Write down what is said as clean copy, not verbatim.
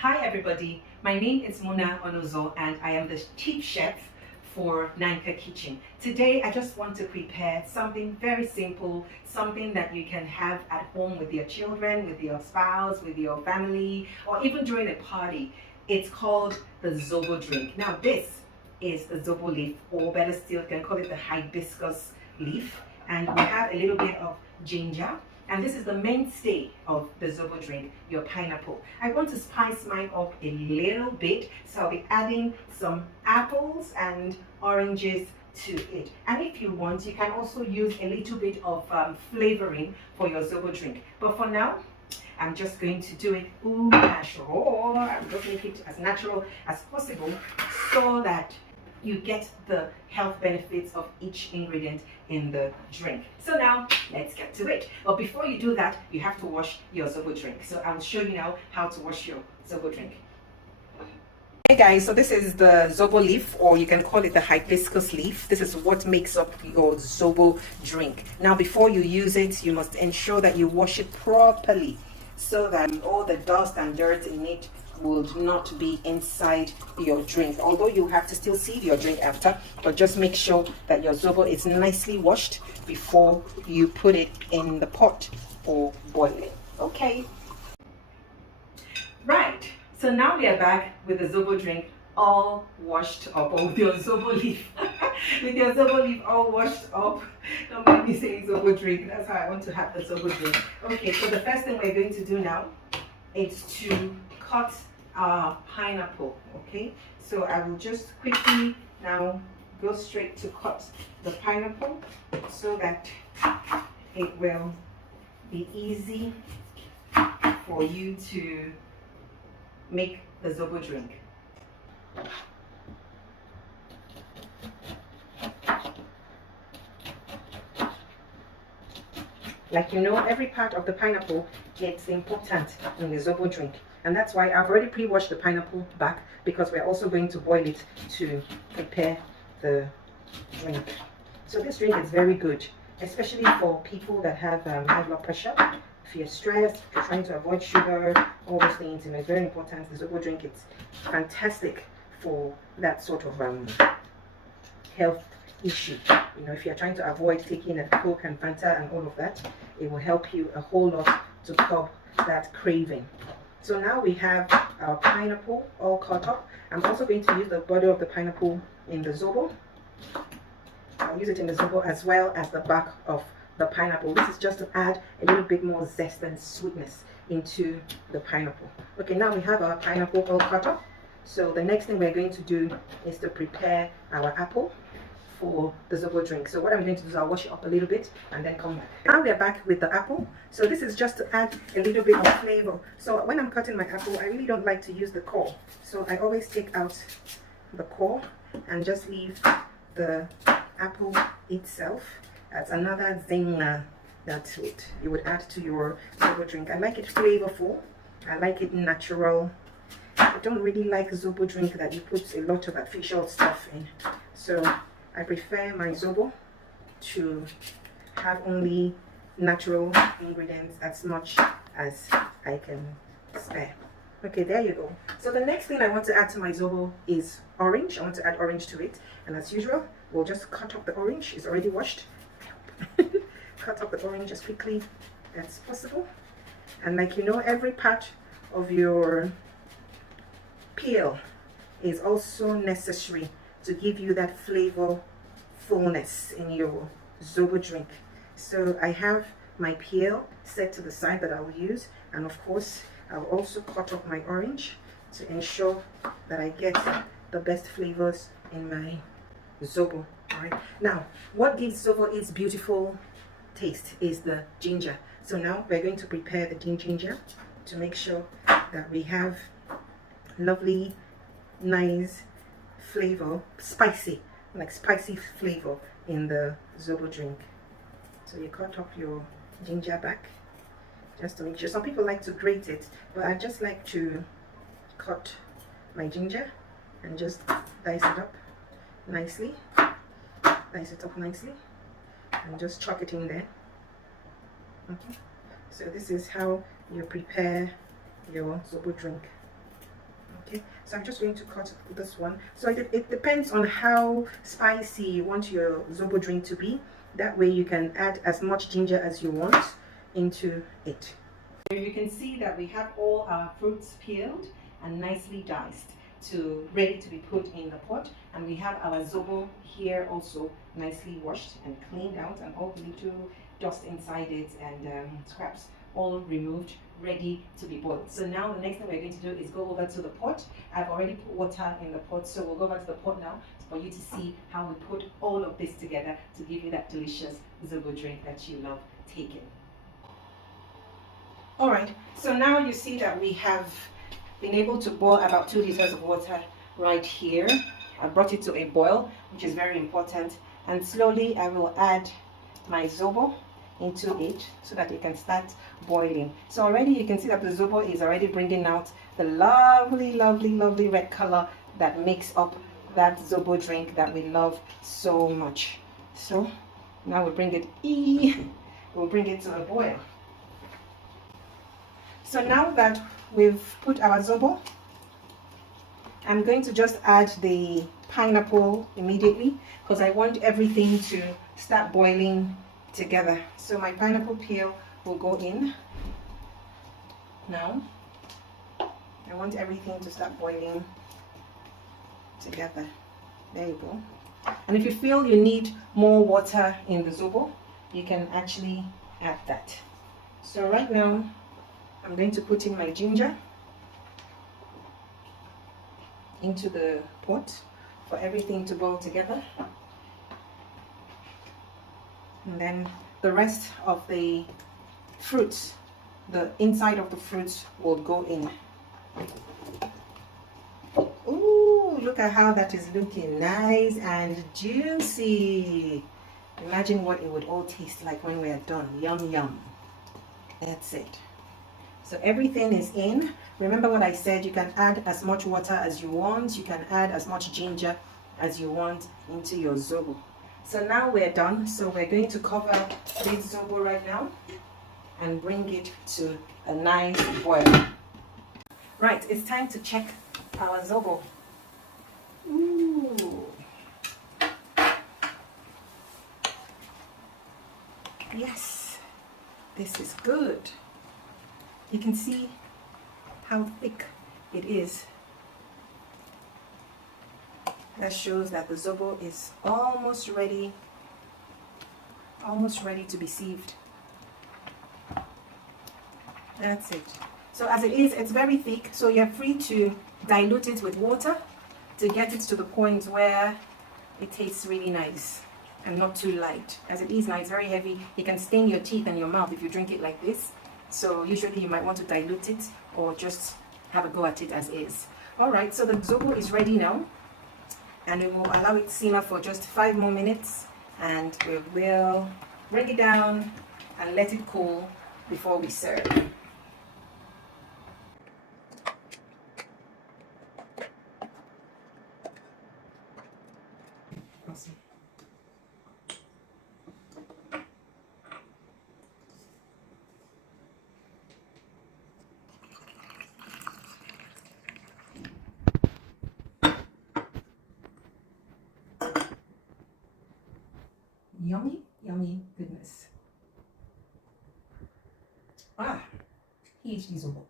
Hi everybody, my name is Muna Onozo and I am the chief chef for Nanka Kitchen. Today I just want to prepare something very simple, something that you can have at home with your children, with your spouse, with your family, or even during a party. It's called the Zobo Drink. Now this is the Zobo leaf, or better still you can call it the Hibiscus leaf, and we have a little bit of ginger. And this is the mainstay of the Zobo drink, your pineapple. I want to spice mine up a little bit, so I'll be adding some apples and oranges to it. And if you want, you can also use a little bit of flavoring for your Zobo drink. But for now, I'm just going to do it natural. I'm just make it as natural as possible so that you get the health benefits of each ingredient in the drink. So now let's get to it. But before you do that, you have to wash your Zobo drink. So I will show you now how to wash your Zobo drink. Hey guys, so this is the Zobo leaf, or you can call it the hibiscus leaf. This is what makes up your Zobo drink. Now before you use it, you must ensure that you wash it properly so that all the dust and dirt in it will not be inside your drink. Although you have to still sieve your drink after, but just make sure that your Zobo is nicely washed before you put it in the pot for boiling. Okay, right, so now we are back with the Zobo drink all washed up, or with your Zobo leaf with your Zobo leaf all washed up. Don't mind me saying Zobo drink, that's how I want to have the Zobo drink. Okay, so the first thing we're going to do now is to cut our pineapple. Okay, so I will just quickly now go straight to cut the pineapple so that it will be easy for you to make the Zobo drink. Like you know, every part of the pineapple is important in the Zobo drink. And that's why I've already pre-washed the pineapple back, because we're also going to boil it to prepare the drink. So this drink is very good, especially for people that have high blood pressure. If you're stressed, if you're trying to avoid sugar, all those things, it's very important. The Zobo drink is fantastic for that sort of health issue. You know, if you're trying to avoid taking a Coke and Fanta and all of that, it will help you a whole lot to curb that craving. So now we have our pineapple all cut up. I'm also going to use the body of the pineapple in the Zobo. I'll use it in the Zobo as well as the back of the pineapple. This is just to add a little bit more zest and sweetness into the pineapple. Okay, now we have our pineapple all cut up. So the next thing we're going to do is to prepare our apple for the Zobo drink. So what I'm going to do is I'll wash it up a little bit and then come back. Now we are back with the apple. So this is just to add a little bit of flavor. So when I'm cutting my apple, I really don't like to use the core. So I always take out the core and just leave the apple itself. That's another thing that you would add to your Zobo drink. I like it flavorful. I like it natural. I don't really like Zobo drink that you put a lot of artificial stuff in. So I prefer my Zobo to have only natural ingredients as much as I can spare. Okay, there you go. So the next thing I want to add to my Zobo is orange. I want to add orange to it. And as usual, we'll just cut up the orange. It's already washed. Cut up the orange as quickly as possible. And like you know, every part of your peel is also necessary to give you that flavor fullness in your Zobo drink. So I have my peel set to the side that I'll use, and of course I'll also cut up my orange to ensure that I get the best flavors in my Zobo. Alright, now what gives Zobo its beautiful taste is the ginger. So now we're going to prepare the ginger to make sure that we have lovely, nice flavor, spicy flavor in the Zobo drink. So you cut up your ginger back just to make sure. Some people like to grate it, but I just like to cut my ginger and just dice it up nicely. Dice it up nicely and just chuck it in there. Okay, so this is how you prepare your Zobo drink. Okay, so I'm just going to cut this one. So it depends on how spicy you want your Zobo drink to be. That way you can add as much ginger as you want into it. Here you can see that we have all our fruits peeled and nicely diced ready to be put in the pot, and we have our Zobo here also nicely washed and cleaned out, and all the little dust inside it and scraps all removed, ready to be boiled. So now the next thing we're going to do is go over to the pot. I've already put water in the pot, so we'll go over to the pot now for you to see how we put all of this together to give you that delicious Zobo drink that you love taking. All right, so now you see that we have been able to boil about 2 liters of water right here. I brought it to a boil, which is very important, and slowly I will add my Zobo into it so that it can start boiling. So already you can see that the Zobo is already bringing out the lovely, lovely, lovely red color that makes up that Zobo drink that we love so much. So now we'll bring it to a boil. So now that we've put our Zobo, I'm going to just add the pineapple immediately because I want everything to start boiling together. So my pineapple peel will go in now. I want everything to start boiling together. There you go. And if you feel you need more water in the Zobo, you can actually add that. So right now, I'm going to put in my ginger into the pot for everything to boil together. And then the rest of the fruits, the inside of the fruits will go in. Ooh, look at how that is looking nice and juicy. Imagine what it would all taste like when we are done. Yum, yum. That's it. So everything is in. Remember what I said, you can add as much water as you want. You can add as much ginger as you want into your Zobo. So now we're done. So we're going to cover this Zobo right now and bring it to a nice boil. Right, it's time to check our Zobo. Ooh. Yes, this is good. You can see how thick it is. That shows that the Zobo is almost ready to be sieved. That's it. So as it is, it's very thick, so you're free to dilute it with water to get it to the point where it tastes really nice and not too light. As it is now, it's very heavy. It can stain your teeth and your mouth if you drink it like this. So usually you might want to dilute it or just have a go at it as is. All right, so the Zobo is ready now, and we will allow it to simmer for just 5 more minutes, and we will bring it down and let it cool before we serve. Awesome. Yummy, yummy goodness. PhD Zobo.